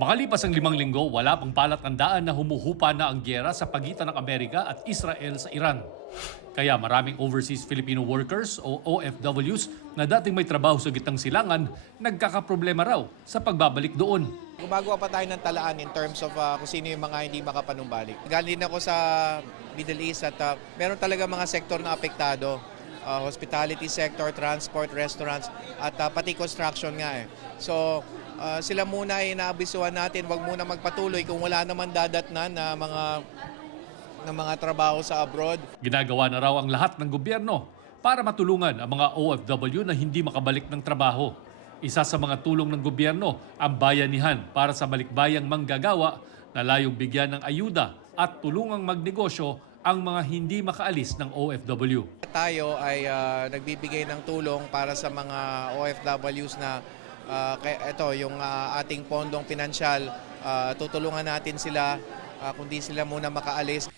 Makalipas ang 5 linggo, wala pang palatandaan na humuhupa na ang gyera sa pagitan ng Amerika at Israel sa Iran. Kaya maraming overseas Filipino workers o OFWs na dating may trabaho sa gitnang silangan, nagkakaproblema raw sa pagbabalik doon. Gumagawa pa tayo ng talaan in terms of kung sino yung mga hindi makapanumbalik. Galing ako sa Middle East at meron talaga mga sektor na apektado. Hospitality sector, transport, restaurants, at pati construction nga eh. So sila muna ay inaabisuhan natin, wag muna magpatuloy kung wala naman dadatnan na mga trabaho sa abroad. Ginagawa na raw ang lahat ng gobyerno para matulungan ang mga OFW na hindi makabalik ng trabaho. Isa sa mga tulong ng gobyerno ang bayanihan para sa balikbayang manggagawa na layong bigyan ng ayuda at tulungang magnegosyo ang mga hindi makaalis ng OFW. Tayo ay nagbibigay ng tulong para sa mga OFWs na ito yung ating pondong pinansyal, tutulungan natin sila kung di sila muna makaalis.